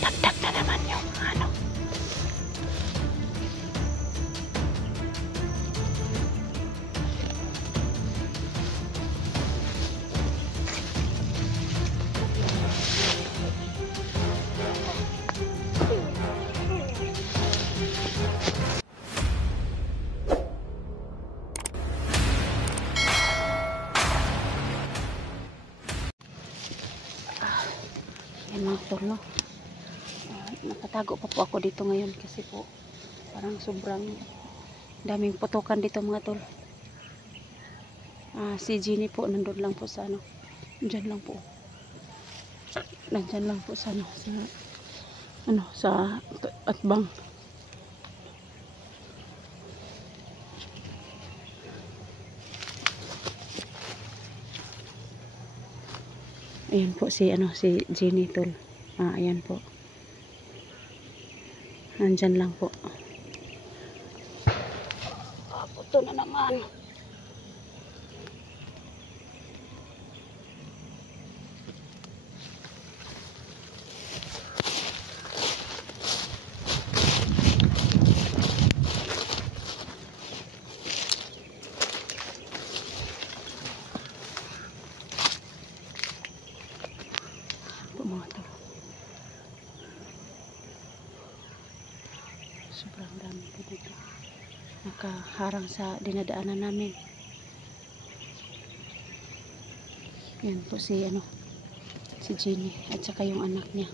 Dagdag na naman yung ano. Yan mga tol, no? Nakatago pa po ako dito ngayon kasi po parang sobrang daming putukan dito mga tol. Si Jenny po nandun lang po sa ano, dyan lang po, nandyan lang po sa ano, sa atbang. Ayan po si Jenny tol. Ayan po, nandyan lang po. Puto na naman. Mga to. Sobrang dami po dito. Nakaharang sa dinadaanan namin. Yan po si Jenny at saka yung anak niya.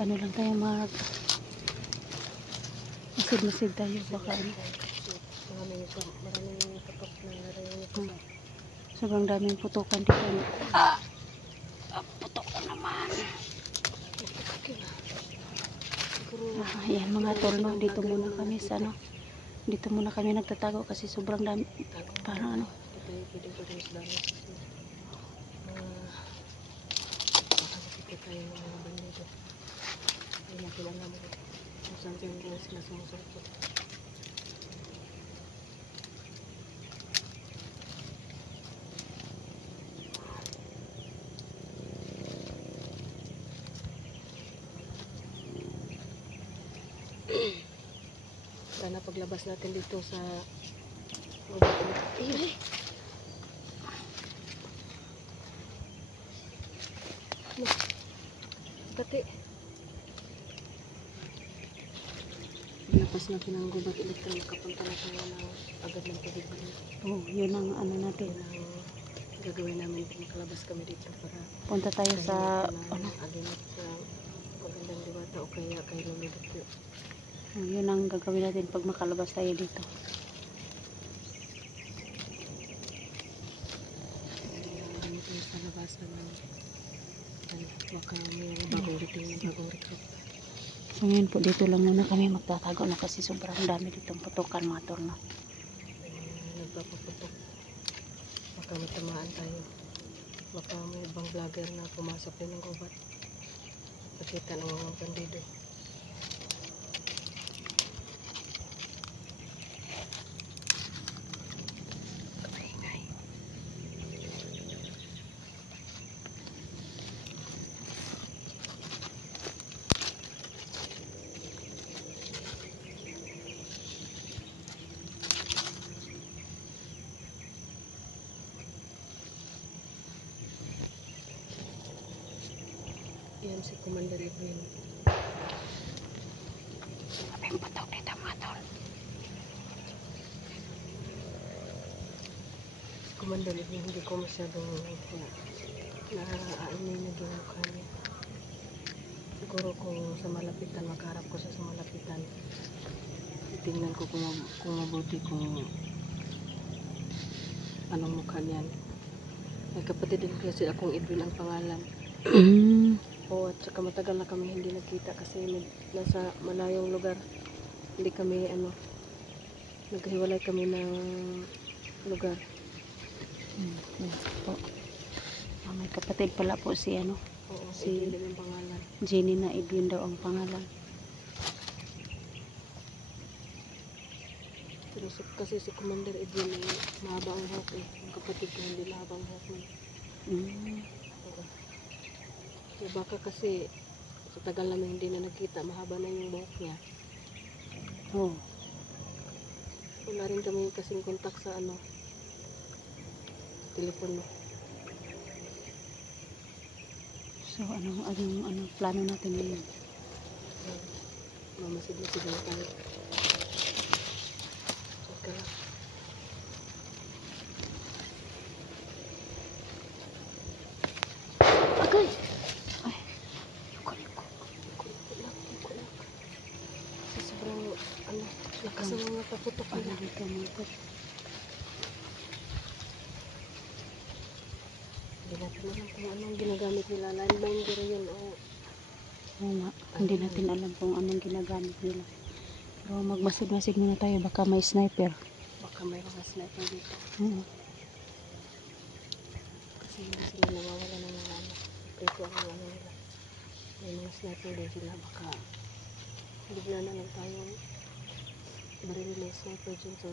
Ano lang tayo masid tayo baka ano. Sobrang daming putukan dito. Putukan naman. Ayan mga tol, no? Dito muna kami sa dito muna kami nagtatago kasi sobrang dami. Parang ano. Sana paglabas natin dito sa pati labas natin ang gubat ulit na makapunta na tayo ng agad ng tubig. Yun ang ano natin. Gagawin namin kung makalabas kami dito para punta tayo sa aginat sa magandang diwata o kaya kay Lolo dito. Yun ang gagawin natin pag makalabas tayo dito. Sa labasan baka may bagong recruit. So ngayon po dito lang muna kami magtatago na kasi sobrang dami ditong putukan mga tol, no? Nagpapaputok. Baka matamaan tayo. Baka may ibang vlogger na pumasok din ng gubat. Pakita ng mga bandido. Yan si Commander Edwin. Kaming putok dito mga tol. Commander Edwin, hindi ko masyadong naaamin na ginukha niya. Siguro kung sa malapitan, makaharap ko sa malapitan, titingnan ko kung mabuti kung anong mukha niyan. May kapatid din kasi akong Edwin ang pangalan. At saka matagal na kami hindi nagkita kasi nasa malayong lugar. Hindi kami naghiwalay kami ng lugar. May kapatid pala po si si Edwin ang pangalan. Jenny na Edwin daw ang pangalan. Pero kasi si Commander Edwin ay mahaba ang hawk eh. Ang kapatid ko hindi mahaba ang hawk niya. Oo. So baka kasi sa tagal namin hindi na nagkita, mahaba na yung buhok niya. Oh. Wala rin kami kasing kontak sa telepono. So anong plano natin ngayon? Mamasid-masid na tayo. Teka lang. Agay! Ay, yuko. Kasi sobrang lakas ang mga taputok Ano nila. dito mga tol? Hindi natin alam kung anong ginagamit nila. Landmine yun o Oo nga, hindi natin alam kung anong ginagamit nila. Pero magmasid-masid muna tayo, baka may sniper. baka may mga sniper dito. Oo. Kasi hindi sila nawawala ng mga preto ang nila. May mga sniper din sila. Baka bigla na lang tayong barili ng sniper dyan sa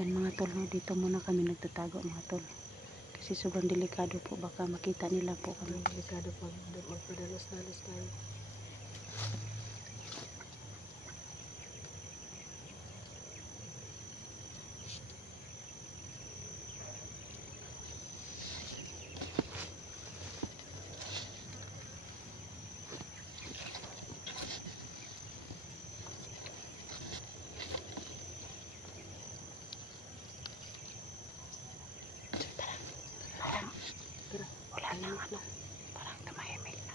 Yan mga tol, no? Dito muna kami nagtatago mga tol. Kasi sobrang delikado po, baka makita nila po kami. delikado pag magpadalos-dalos tayo. Wala na ano, parang tumahimik na.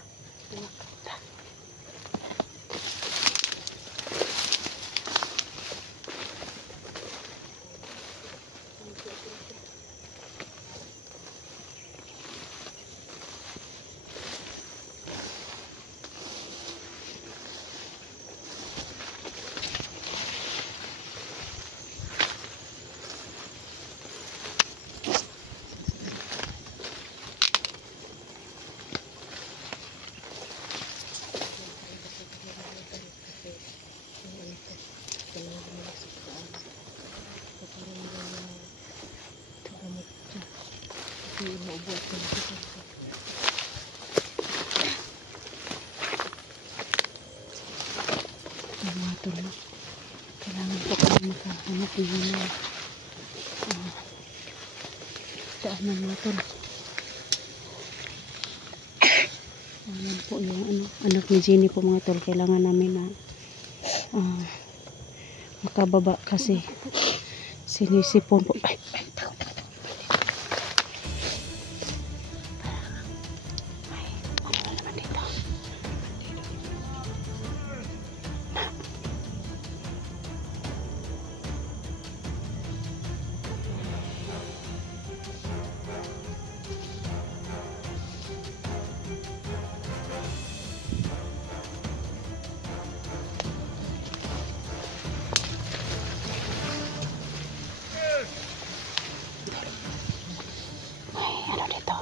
Mga tol, no? Kailangan po kami makahanap ng daanan mga tol. Ayan po yung anak ni Jenny po mga tol. Kailangan namin na makababa kasi sinisipon po. Ay, ano naman dito? Ano dito?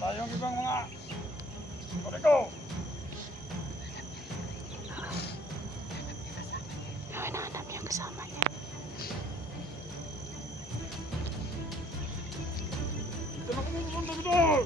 Wala yung ibang mga koreko. Hinahanap yung kasama niya. Dito na kami pupunta dito.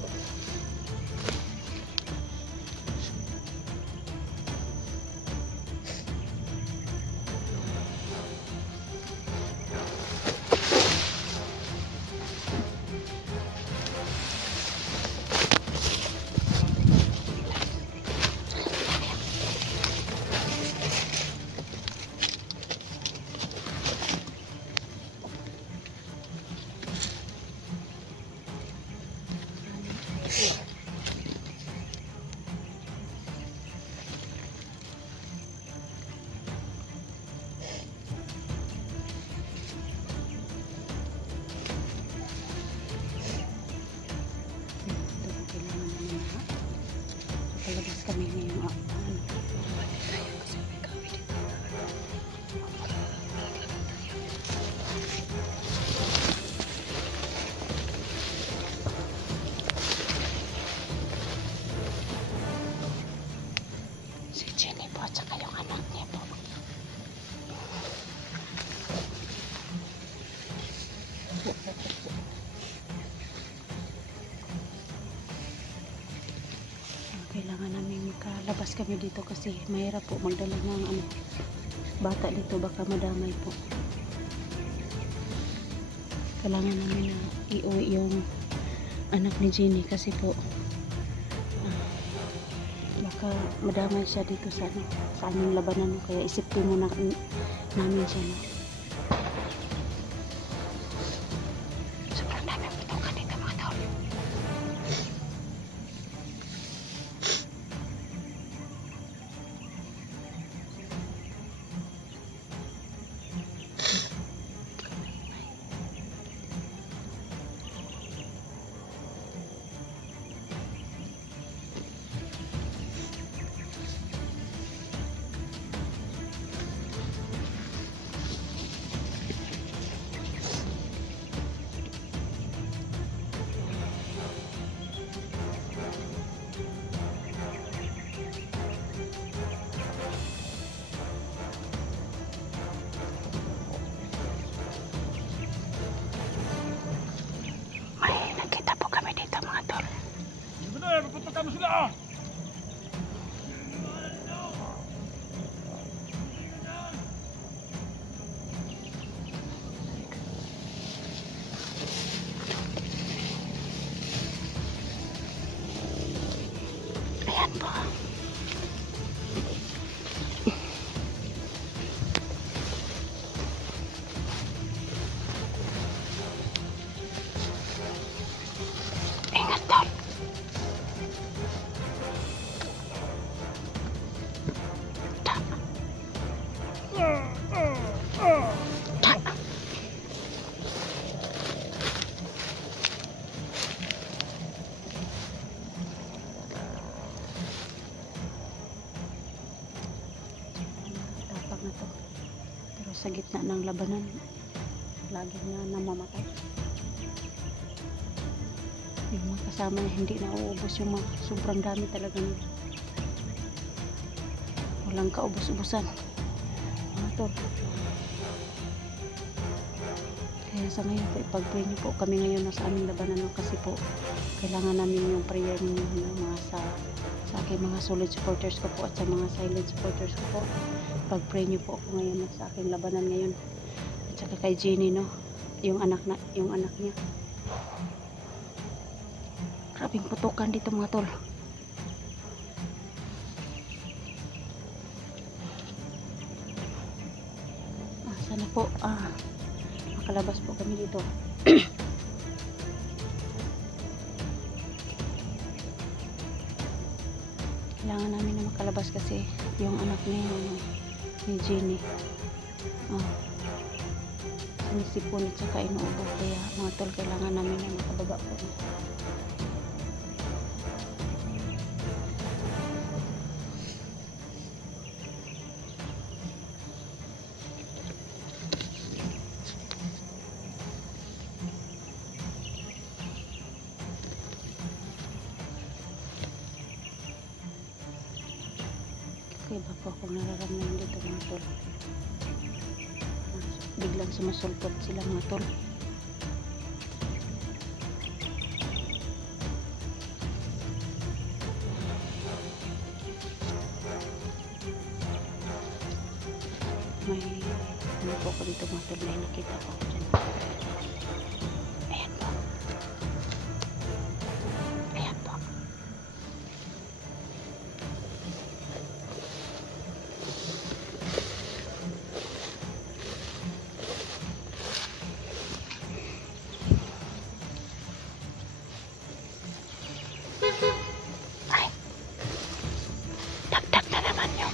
Opo. Kailangan namin makalabas kami dito kasi mahirap po magdala ng bata dito, baka madamay po. Kailangan namin na iuwi yung anak ni Jenny kasi po baka madamay siya dito sa aming labanan, kaya isipin muna namin siya, no? Sobrang dami putukan dito mga tol. Pupunta mo sila! Ayan po. Ingat tol. Na to. Pero sa gitna ng labanan lagi na namamatay yung mga kasama na hindi na uubos, yung mga sobrang dami talaga nila, walang kaubos-ubusan mga tol. Kaya sa ngayon po ipag-pray niyo po kami ngayon sa aming labanan, kasi po kailangan namin yung prayer ninyo mga sa aking mga solid supporters ko po at sa mga silent supporters ko po. Pag-pray niyo po ako ngayon sa aking labanan ngayon, at saka kay Jenny, no, yung anak niya. Grabing putukan dito mga tol. Sana po makalabas po kami dito. Kailangan namin na makalabas kasi yung anak niya ni Jenny sinisipon at saka inuubo, kaya mga tol kailangan namin na makababa po. Kaya ba po akong nararamdaman dito mga tol, biglang sumasulpot sila mga tol. May po ako dito mga tol, may nakita po ako dyan. Ayan po. Ayan po. Ay, dagdag na naman yung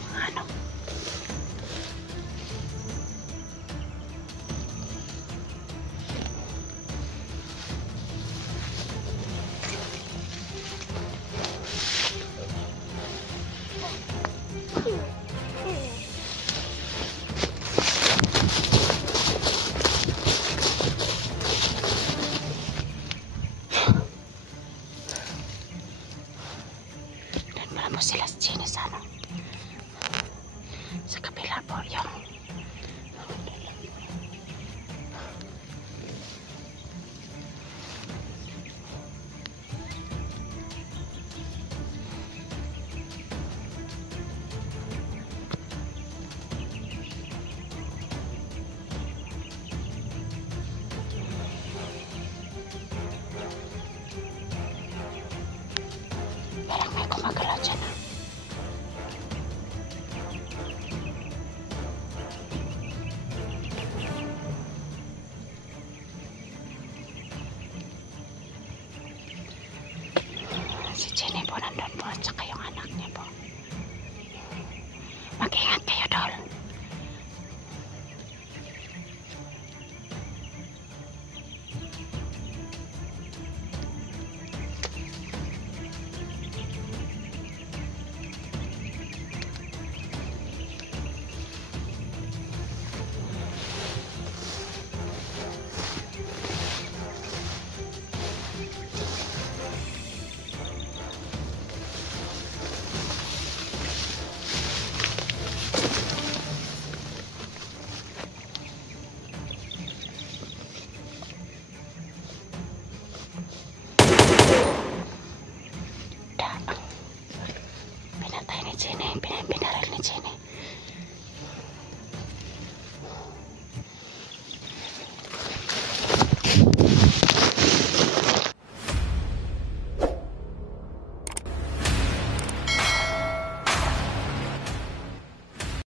Pinatay ni Jenny. Pinaril ni Jenny.